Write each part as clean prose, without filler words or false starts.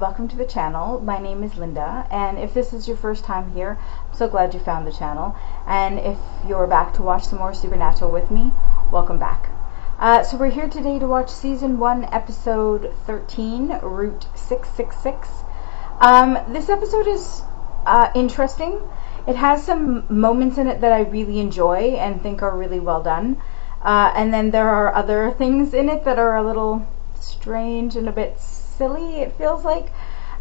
and welcome to the channel. My name is Linda, and if this is your first time here, I'm so glad you found the channel. And if you're back to watch some more Supernatural with me, welcome back. So we're here today to watch Season 1, Episode 13, Route 666. This episode is interesting. It has some moments in it that I really enjoy and think are really well done. And then there are other things in it that are a little strange and a bit silly, it feels like.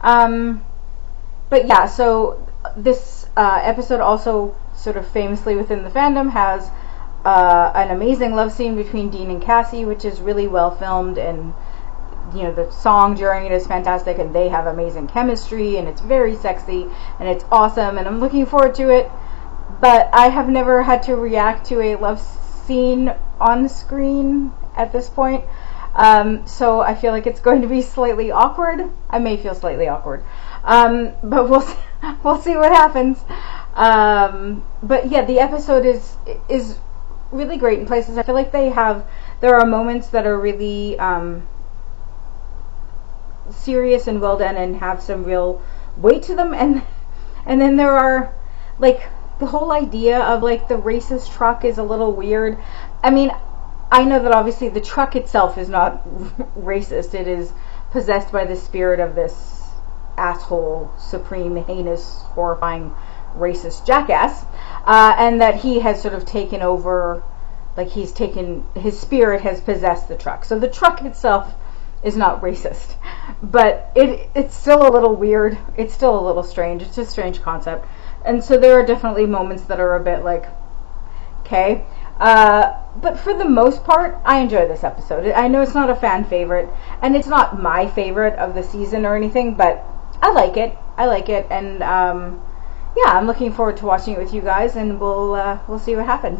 But yeah, so this episode also sort of famously within the fandom has an amazing love scene between Dean and Cassie, which is really well filmed, and you know, the song during it is fantastic, and they have amazing chemistry, and it's very sexy, and it's awesome, and I'm looking forward to it. But I have never had to react to a love scene on screen at this point. So I feel like it's going to be slightly awkward. I may feel slightly awkward. But we'll see what happens. But yeah, the episode is really great in places. I feel like there are moments that are really serious and well done and have some real weight to them, and then there are, like, the whole idea of, like, the racist truck is a little weird. I mean, I know that obviously the truck itself is not racist. It is possessed by the spirit of this asshole, supreme, heinous, horrifying, racist jackass, and that he has sort of taken over, like, his spirit has possessed the truck. So the truck itself is not racist, but it's still a little weird. It's still a little strange. It's a strange concept. And so there are definitely moments that are a bit like, okay. But for the most part, I enjoy this episode. I know it's not a fan favorite, and it's not my favorite of the season or anything, but I like it. And yeah, I'm looking forward to watching it with you guys, and we'll see what happens.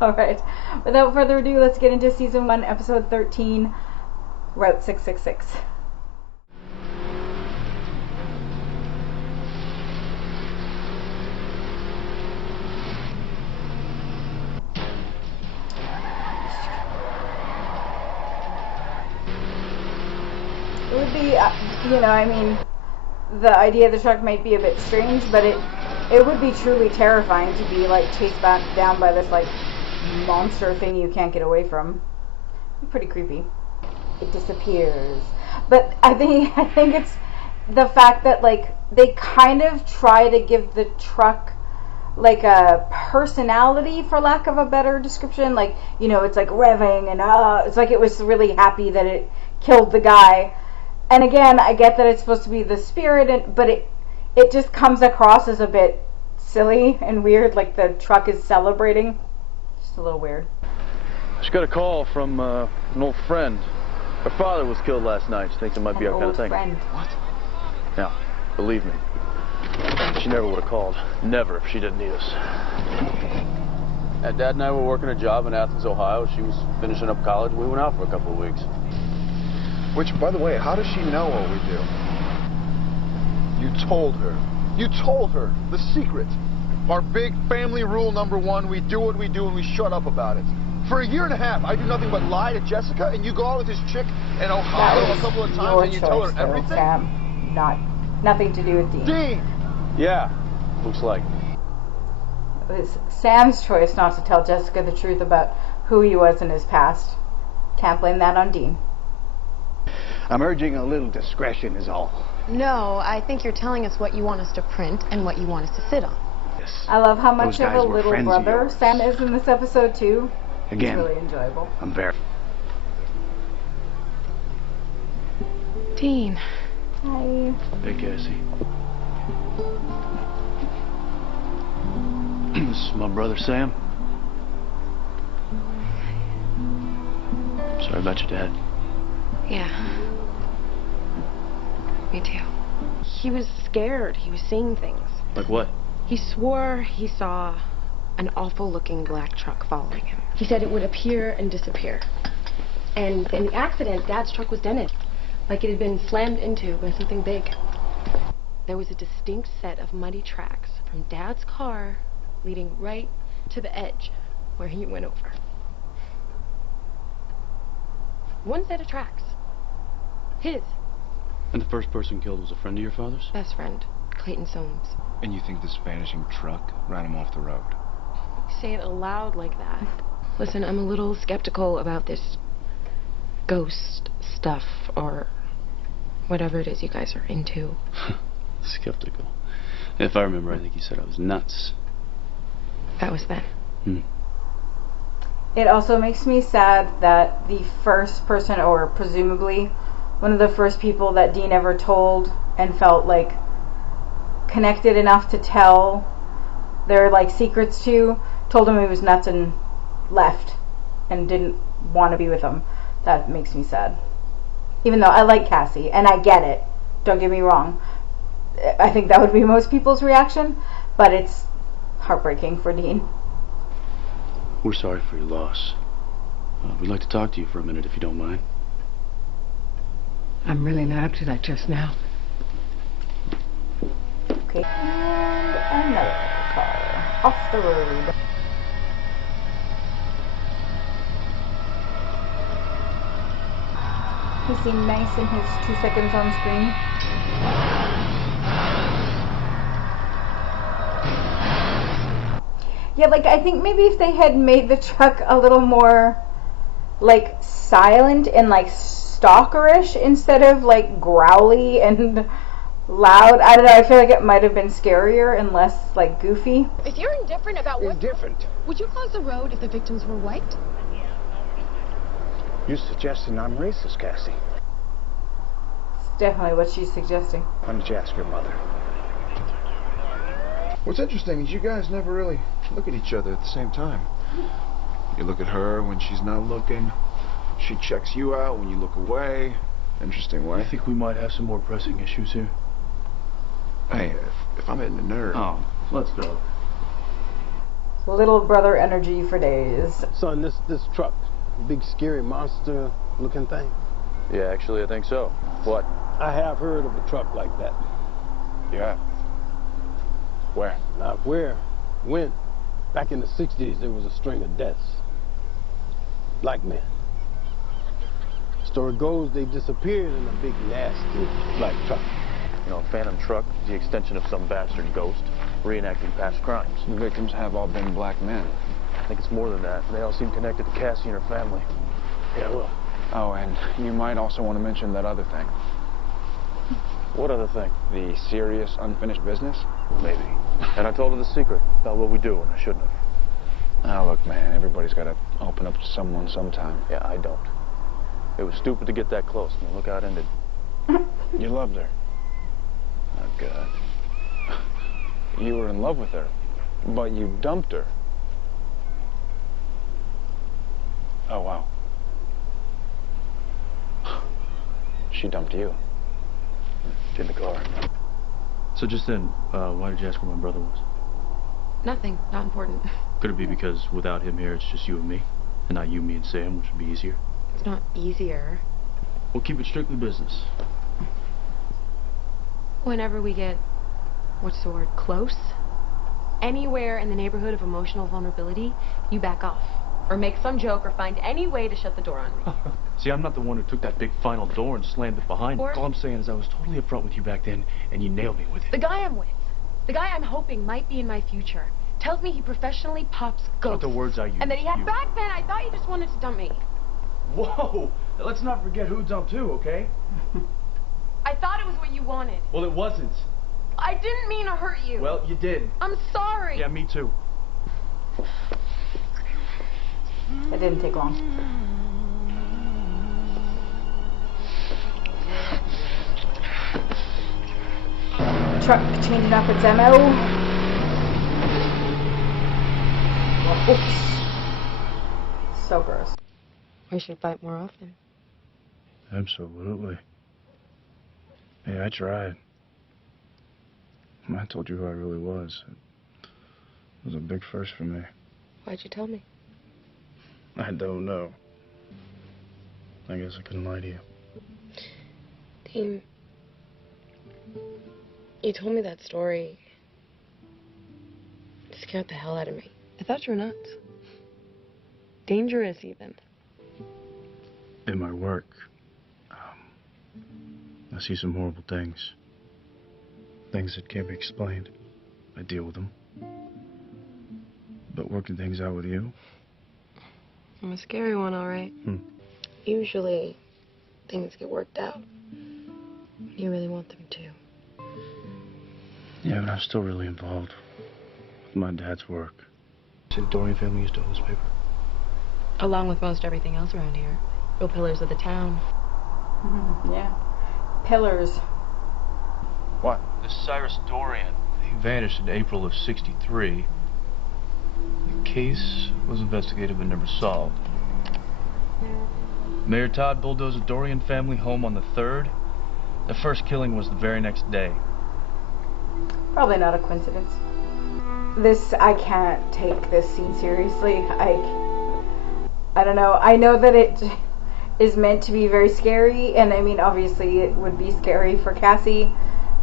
All right. Without further ado, let's get into Season 1, Episode 13, Route 666. It would be, I mean, the idea of the truck might be a bit strange, but it would be truly terrifying to be, like, chased back down by this, like, monster thing you can't get away from. Pretty creepy. It disappears. But I think it's the fact that, like, they kind of try to give the truck, like, a personality, for lack of a better description. Like, you know, it's like revving, and it's like it was really happy that it killed the guy. And again, I get that it's supposed to be the spirit, but it just comes across as a bit silly and weird, like the truck is celebrating. Just a little weird. I just got a call from an old friend. Her father was killed last night. She thinks it might be our kind of thing. Friend. What? Yeah, believe me. She never would have called. Never, if she didn't need us. Dad and I were working a job in Athens, Ohio. She was finishing up college. We went out for a couple of weeks. Which, by the way, how does she know what we do? You told her. You told her the secret. Our big family rule #1, we do what we do and we shut up about it. For a year and a half, I do nothing but lie to Jessica, and you go out with this chick in Ohio a couple of times and you tell her everything? Sam. Nothing to do with Dean. Dean! Yeah, looks like. It was Sam's choice not to tell Jessica the truth about who he was in his past. Can't blame that on Dean. I'm urging a little discretion is all. No, I think you're telling us what you want us to print and what you want us to sit on. Yes. I love how much Those of guys a were little friends of brother yours. Sam is in this episode too. Again, It's really enjoyable. I'm very... Dean. Hi. Hey, Cassie. This is my brother, Sam. Sorry about your dad. Yeah. Me too. He was scared. He was seeing things. Like what? He swore he saw an awful-looking black truck following him. He said it would appear and disappear. And in the accident, Dad's truck was dented, like it had been slammed into by something big. There was a distinct set of muddy tracks from Dad's car leading right to the edge where he went over. One set of tracks. His. And the first person killed was a friend of your father's? Best friend, Clayton Soames. And you think this vanishing truck ran him off the road? Say it aloud like that. Listen, I'm a little skeptical about this ghost stuff, or whatever it is you guys are into. Skeptical. If I remember, I think you said I was nuts. That was then. It also makes me sad that the first person, or presumably one of the first people that Dean ever told and felt like connected enough to tell their like secrets to, told him he was nuts and left and didn't want to be with him. That makes me sad. Even though I like Cassie and I get it, don't get me wrong. I think that would be most people's reaction, but it's heartbreaking for Dean. We're sorry for your loss. We'd like to talk to you for a minute if you don't mind. I'm really not up to that just now. Okay, and another car off the road. He seemed nice in his 2 seconds on screen. Yeah, like, I think maybe if they had made the truck a little more, like, silent and, like, stalkerish instead of, like, growly and loud. I don't know, I feel like it might have been scarier and less, like, goofy. If you're indifferent about what... Indifferent? Would you close the road if the victims were white? You're suggesting I'm racist, Cassie. It's definitely what she's suggesting. Why don't you ask your mother? What's interesting is you guys never really look at each other at the same time. You look at her when she's not looking. She checks you out when you look away. Interesting way. I think we might have some more pressing issues here. Hey, if I'm hitting a nerve... Oh, let's go. Little brother energy for days. Son, this truck, big scary monster looking thing. Yeah, actually, I think so. What? I have heard of a truck like that. Yeah. Where? Not where, when. Back in the 60s, there was a string of deaths. Black men. Story goes they disappeared in a big, nasty black truck. You know, a phantom truck is the extension of some bastard ghost, reenacting past crimes. The victims have all been black men. I think it's more than that. They all seem connected to Cassie and her family. Yeah, well. Oh, and you might also want to mention that other thing. What other thing? The serious unfinished business? Maybe. And I told her the secret about what we do, and I shouldn't have. Oh, look, man, everybody's got to open up to someone sometime. Yeah, I don't. It was stupid to get that close. I mean, look how it ended. You loved her. Oh, God. You were in love with her, but you dumped her. Oh, wow. She dumped you. In the car. So just then, why did you ask where my brother was? Nothing. Not important. Could it be because without him here, it's just you and me? And not you, me, and Sam, which would be easier? It's not easier. We'll keep it strictly business. Whenever we get, what's the word, close, anywhere in the neighborhood of emotional vulnerability, you back off. Or make some joke or find any way to shut the door on me. See, I'm not the one who took that big final door and slammed it behind me. Or- All I'm saying is I was totally upfront with you back then, and you nailed me with it. The guy I'm with, the guy I'm hoping might be in my future, tells me he professionally pops ghosts. Not the words I used. And that he had... You- Back then, I thought you just wanted to dump me. Whoa! Let's not forget who dumped who, okay? I thought it was what you wanted. Well, it wasn't. I didn't mean to hurt you. Well, you did. I'm sorry. Yeah, me too. It didn't take long. Truck changing up its MO. Oops. So gross. We should fight more often. Absolutely. Yeah, I tried. I told you who I really was. It was a big first for me. Why'd you tell me? I don't know. I guess I couldn't lie to you. Dean, you told me that story. It scared the hell out of me. I thought you were nuts. Dangerous, even. In my work, I I see some horrible things. Things that can't be explained. I deal with them. But working things out with you? I'm a scary one, all right. Usually, things get worked out. You really want them to. Yeah, but I'm still really involved with my dad's work. See, the Dorian family used to own this paper. Along with most everything else around here. Real pillars of the town. Yeah. Pillars. What? This Cyrus Dorian, he vanished in April of '63. The case was investigated but never solved. Mayor Todd bulldozed the Dorian family home on the 3rd. The first killing was the very next day. Probably not a coincidence. I can't take this scene seriously. I don't know. I know that it is meant to be very scary, and I mean, obviously it would be scary for Cassie,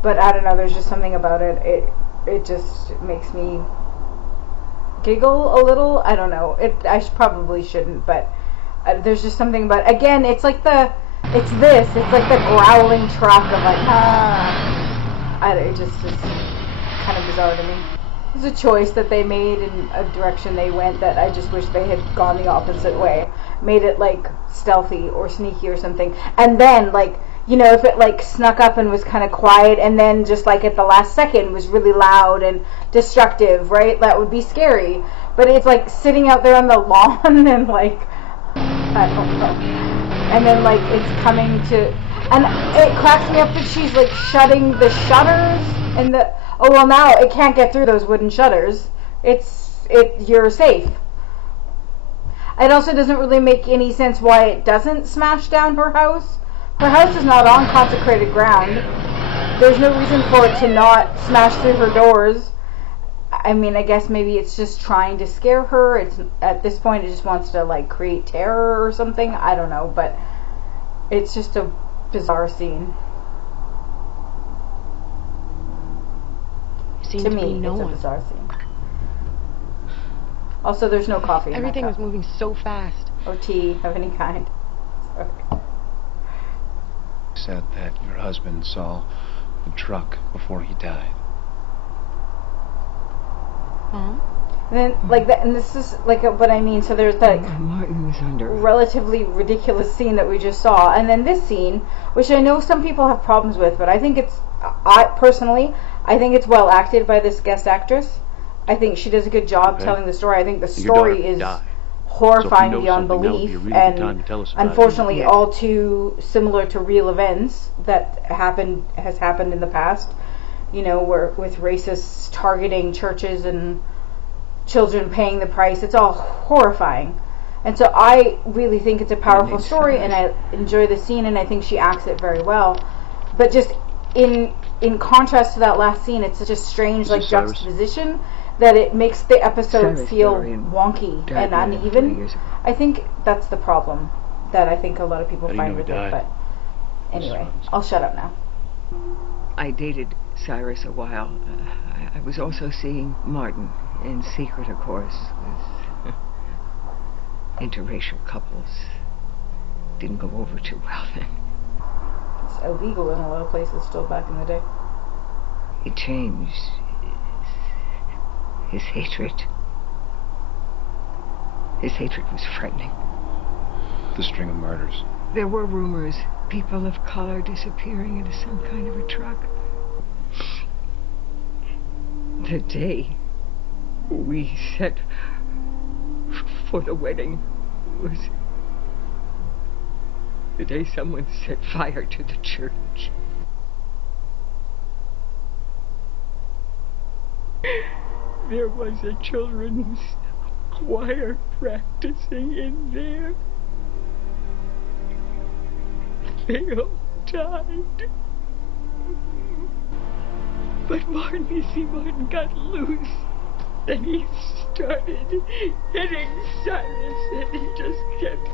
but I don't know, there's just something about it. It just makes me giggle a little. I don't know. I probably shouldn't, but there's just something about, again, it's like it's like the growling truck of like, it just is kind of bizarre to me. It was a choice that they made in a direction they went that I just wish they had gone the opposite way. Made it like stealthy or sneaky or something. And then like, you know, if it like snuck up and was kind of quiet and then just like at the last second was really loud and destructive, right? That would be scary. But it's like sitting out there on the lawn and like, I don't know. And then like it's coming to, and it cracks me up that she's like shutting the shutters and oh well, now it can't get through those wooden shutters. You're safe. It also doesn't really make any sense why it doesn't smash down her house. Her house is not on consecrated ground. There's no reason for it to not smash through her doors. I mean, I guess maybe it's just trying to scare her. It's at this point it just wants to like create terror or something. I don't know, but it's just a bizarre scene. To me, it's a bizarre scene. Also, there's no coffee. Everything was moving so fast. Or tea of any kind. Sorry. Said that your husband saw the truck before he died. And then, like that, and this is like what I mean. So there's that Martin was under relatively ridiculous scene that we just saw, and then this scene, which I know some people have problems with, but I think I think it's well acted by this guest actress. I think she does a good job telling the story. I think the story is horrifying beyond belief, and unfortunately all too similar to real events that has happened in the past. You know, where with racists targeting churches and children paying the price. It's all horrifying. And so I really think it's a powerful story, and I enjoy the scene, and I think she acts it very well. But just in contrast to that last scene, it's such a strange like juxtaposition that it makes the episode feel wonky and uneven. I think that's the problem that I think a lot of people find with it. But anyway, I'll shut up now. I dated Cyrus a while. I was also seeing Martin in secret, of course, with interracial couples. Didn't go over too well then. It's illegal in a lot of places still back in the day. It changed. His hatred. His hatred was frightening. The string of murders. There were rumors, people of color disappearing into some kind of a truck. The day we set for the wedding was the day someone set fire to the church. There was a children's choir practicing in there. They all died. But Martin got loose. And he started hitting Cyrus, and he just kept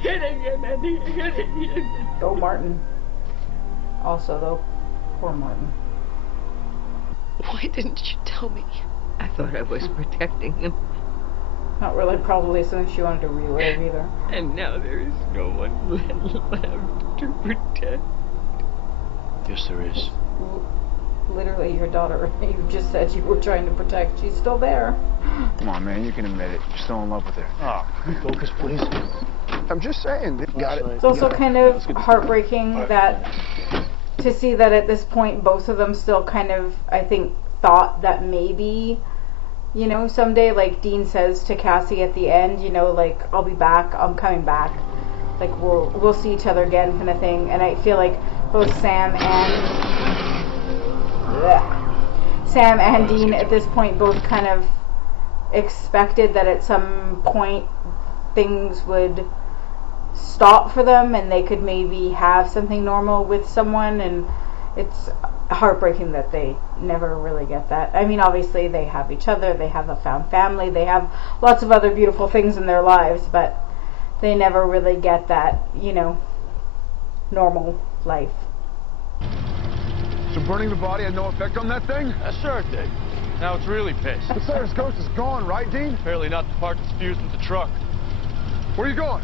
hitting him and hitting him. Go Martin. Also, though, poor Martin. Why didn't you tell me? I thought I was protecting him. Not really, probably since she wanted to relive either. And now there is no one left to protect. Yes, there is. Literally, your daughter, you just said you were trying to protect. She's still there. Come on, man, you can admit it. You're still in love with her. Oh, focus, please. I'm just saying. Got it. It's also kind of heartbreaking that to see that at this point both of them still kind of, I think, thought that maybe, you know, someday, like Dean says to Cassie at the end, you know, like, I'll be back, I'm coming back, like we'll see each other again, kind of thing. And I feel like both Sam and Dean at this point both kind of expected that at some point things would stop for them and they could maybe have something normal with someone, and it's heartbreaking that they never really get that. I mean, obviously they have each other, they have a found family, they have lots of other beautiful things in their lives, but they never really get that, you know, normal life. So burning the body had no effect on that thing? Sure it did. Now it's really pissed. The Cyrus ghost is gone, right, Dean? Apparently not the part that's fused with the truck. Where are you going?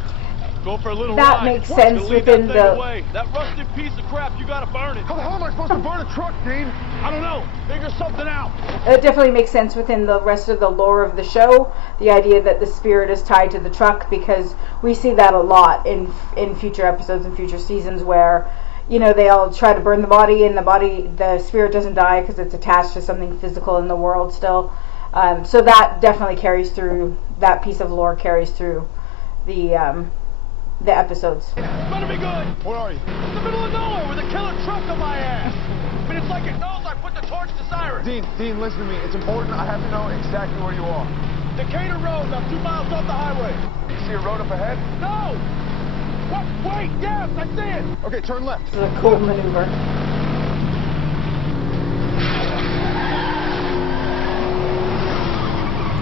Go for a little That ride. makes sense within that the... away. That rusted piece of crap, you gotta burn it. How the hell am I supposed to burn a truck, Dean? I don't know. Figure something out. It definitely makes sense within the rest of the lore of the show, the idea that the spirit is tied to the truck, because we see that a lot in future episodes and future seasons where, you know, they all try to burn the body, and the spirit doesn't die because it's attached to something physical in the world still. So that definitely carries through, that piece of lore carries through the episodes. Better be good. Where are you? In the middle of nowhere with a killer truck on my ass. I mean, it's like it knows I put the torch to Cyrus. Dean, listen to me. It's important. I have to know exactly where you are. Decatur Road, about 2 miles off the highway. You see a road up ahead? No! What? Wait, yes, I see it. Okay, turn left. This is a cool maneuver.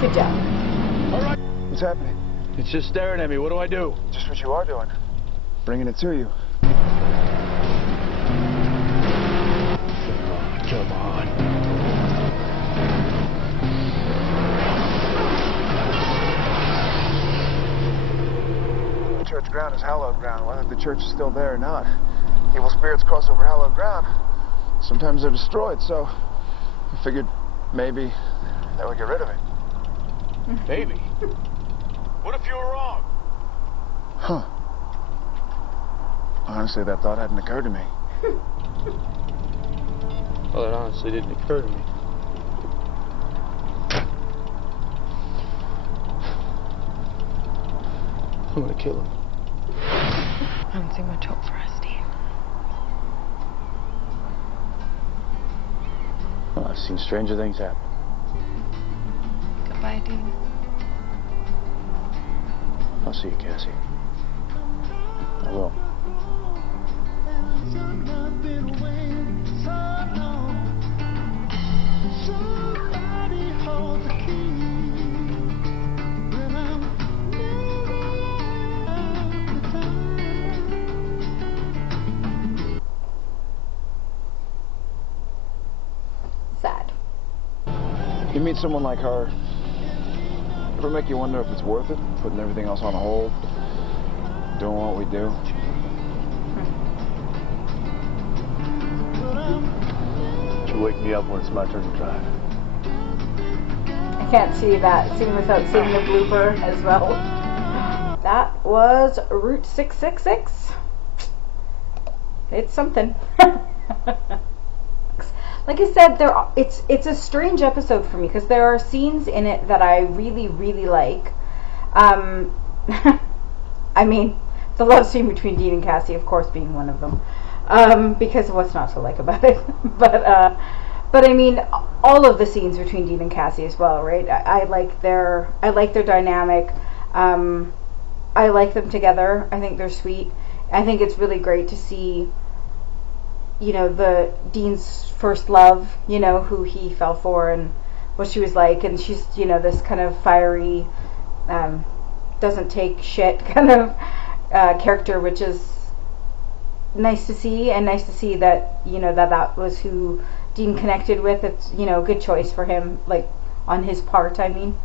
Good job. All right. What's happening? It's just staring at me. What do I do? Just what you are doing. Bringing it to you. Come on. Church ground is hallowed ground, whether the church is still there or not. Evil spirits cross over hallowed ground. Sometimes they're destroyed, so I figured maybe that would get rid of it. Maybe. What if you were wrong? Huh. Honestly, that thought hadn't occurred to me. Well, it honestly didn't occur to me. I'm gonna kill him. I don't see much hope for us, Dean. Well, I've seen stranger things happen. Goodbye, Dean. I'll see you, Cassie. I will. Sad. You meet someone like her, ever make you wonder if it's worth it, putting everything else on hold, doing what we do? You wake me up when it's my turn to drive. I can't see that scene without seeing the blooper as well. That was Route 666. It's something. Like I said, it's a strange episode for me because there are scenes in it that I really, really like. I mean, the love scene between Dean and Cassie, of course, being one of them. Because of what's not to like about it. But I mean, all of the scenes between Dean and Cassie as well, right? I like their dynamic. I like them together. I think they're sweet. I think it's really great to see, you know, the Dean's first love, you know, who he fell for and what she was like, and she's, you know, this kind of fiery, doesn't take shit kind of character, which is nice to see, and nice to see that, you know, that was who Dean connected with. It's, you know, a good choice for him, like, on his part, I mean.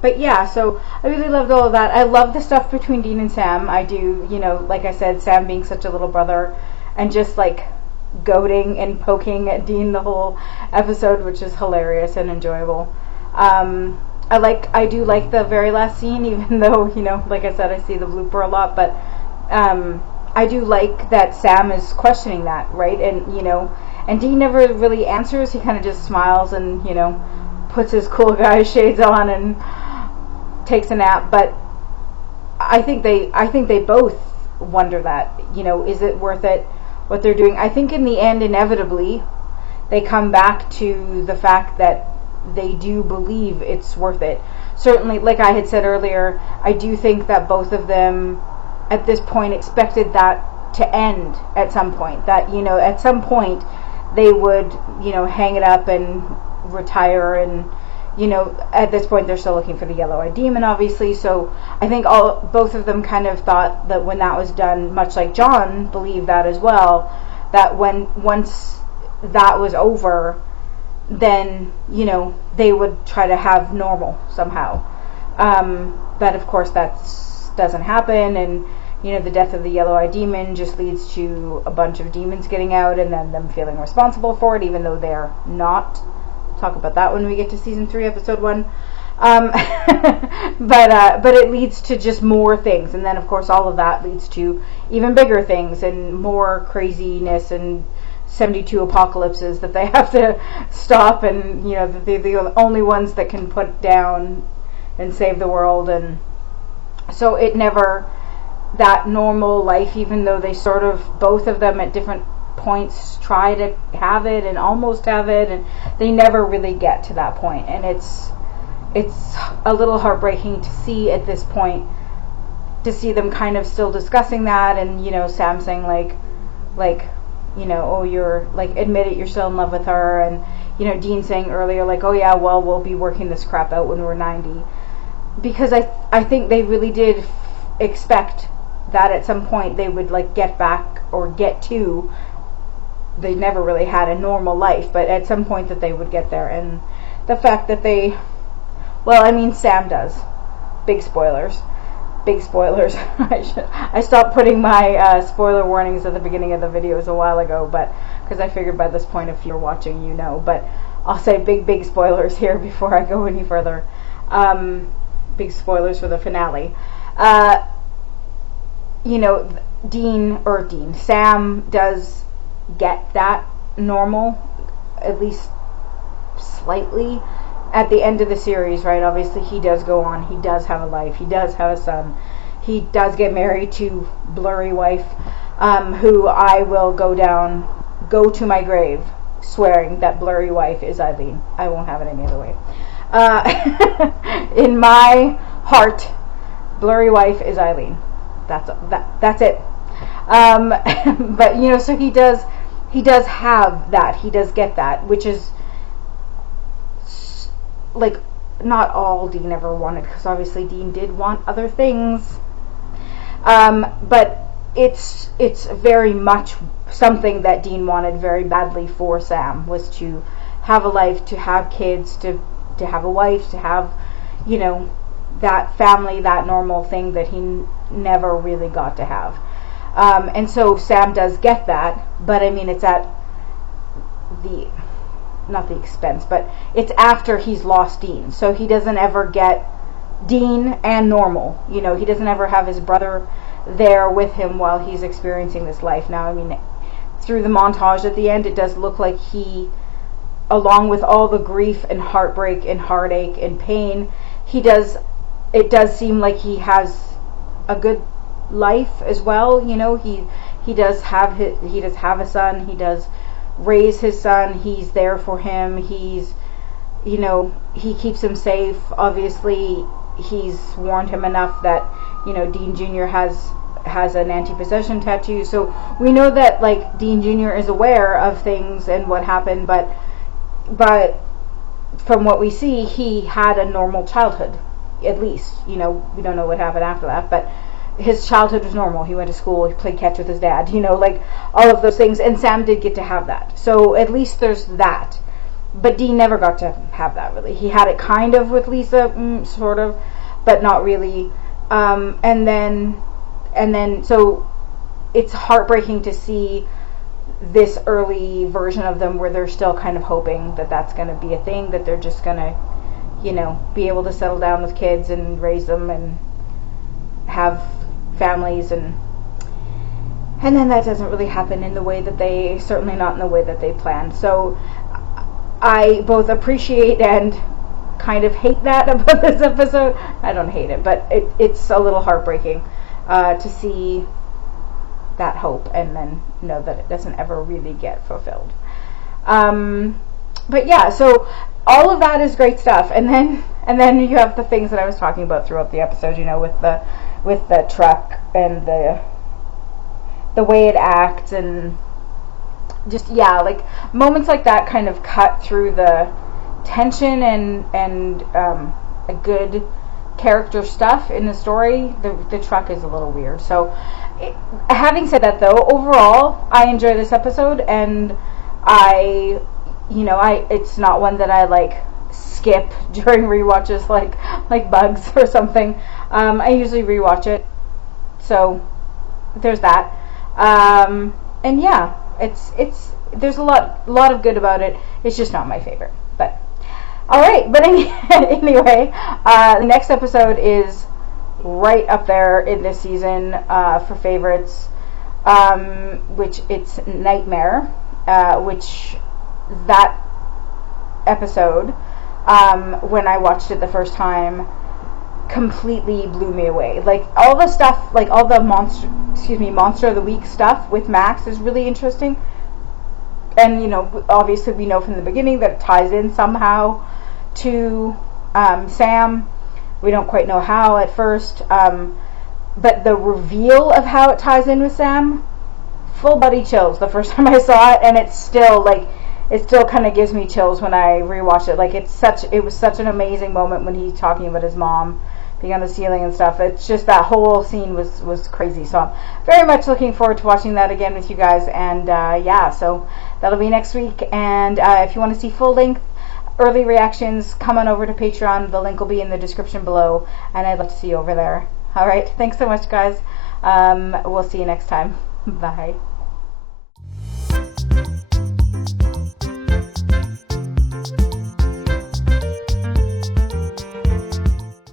But yeah, so I really loved all of that. I love the stuff between Dean and Sam. I do, you know, like I said, Sam being such a little brother, and just like goading and poking at Dean the whole episode, which is hilarious and enjoyable. I do like the very last scene, even though, like I said, I see the blooper a lot, but I do like that Sam is questioning that, right? And Dean never really answers. He kind of just smiles and, puts his cool guy shades on and takes a nap. But I think they both wonder that, is it worth it, what they're doing? I think in the end, inevitably, they come back to the fact that they do believe it's worth it. Certainly, like I had said earlier, I do think that both of them at this point expected that to end at some point. That, at some point they would, hang it up and retire, and, at this point they're still looking for the yellow-eyed demon, obviously. So I think both of them kind of thought that when that was done, much like John believed that as well, that once that was over, then, they would try to have normal somehow. But of course that doesn't happen, and, the death of the yellow-eyed demon just leads to a bunch of demons getting out and then them feeling responsible for it, even though they're not. Talk about that when we get to season 3, episode 1. But it leads to just more things, and then of course all of that leads to even bigger things and more craziness and 72 apocalypses that they have to stop, and they're the only ones that can put down and save the world. And so it never, that normal life, even though they sort of, both of them at different points try to have it and almost have it, and they never really get to that point. And it's a little heartbreaking to see at this point, to see them kind of still discussing that, and Sam saying like oh, you're like, admit it, you're still in love with her, and Dean saying earlier like, oh yeah, well, we'll be working this crap out when we're 90, because I think they really did expect that at some point they would like get back, or get to, they never really had a normal life, but at some point that they would get there. And the fact that Sam does. Big spoilers. I stopped putting my spoiler warnings at the beginning of the videos a while ago, but because I figured by this point, if you're watching, but I'll say big spoilers here before I go any further. Big spoilers for the finale. Sam does get that normal, at least slightly, at the end of the series, right? Obviously he does go on, he does have a life, he does have a son, he does get married to Blurry Wife, who I will go to my grave swearing that Blurry Wife is Eileen. I won't have it any other way. In my heart, Blurry Wife is Eileen. That's it. But so he does have that. He does get that, which is like not all Dean ever wanted, because obviously Dean did want other things. But it's very much something that Dean wanted very badly for Sam, was to have a life, to have kids, to have a wife, to have, that family, that normal thing that he never really got to have. And so Sam does get that, but it's at not the expense, but it's after he's lost Dean. So he doesn't ever get Dean and normal. He doesn't ever have his brother there with him while he's experiencing this life. Now, through the montage at the end, it does look like he, along with all the grief and heartbreak and heartache and pain, it does seem like he has a good life as well. He does have a son. He does raise his son. He's there for him. He's, he keeps him safe. Obviously, he's warned him enough that, Dean Jr. has an anti-possession tattoo. So we know that like Dean Jr. is aware of things and what happened, but from what we see, he had a normal childhood, at least. We don't know what happened after that, but his childhood was normal. He went to school, he played catch with his dad, like all of those things, and Sam did get to have that. So at least there's that. But Dean never got to have that, really. He had it kind of with Lisa, sort of, but not really. And then so it's heartbreaking to see this early version of them where they're still kind of hoping that that's going to be a thing, that they're just going to, you know, be able to settle down with kids and raise them and have families, and then that doesn't really happen in the way that they, certainly not in the way that they planned. So I both appreciate and kind of hate that about this episode. I don't hate it, but it's a little heartbreaking to see that hope and then know that it doesn't ever really get fulfilled. But yeah, so all of that is great stuff, and then you have the things that I was talking about throughout the episode, you know, with the truck and the way it acts, and just, yeah, like moments like that kind of cut through the tension and a good character stuff in the story. The truck is a little weird. So having said that, though, overall I enjoy this episode, and it's not one that I like skip during rewatches like Bugs or something. I usually rewatch it, so there's that. And yeah, it's there's a lot of good about it. It's just not my favorite. But all right, but anyway, the next episode is right up there in this season for favorites, which it's Nightmare, which that episode, when I watched it the first time, completely blew me away. Like all the stuff, like all the Monster of the Week stuff with Max is really interesting. And, you know, obviously we know from the beginning that it ties in somehow to Sam. We don't quite know how at first. But the reveal of how it ties in with Sam, full body chills the first time I saw it, and it still kind of gives me chills when I rewatch it. Like it was such an amazing moment when he's talking about his mom being on the ceiling and stuff. It's just, that whole scene was crazy. So I'm very much looking forward to watching that again with you guys. And yeah, so that'll be next week. And if you want to see full length early reactions, come on over to Patreon. The link will be in the description below, and I'd love to see you over there. All right, thanks so much, guys. We'll see you next time. Bye.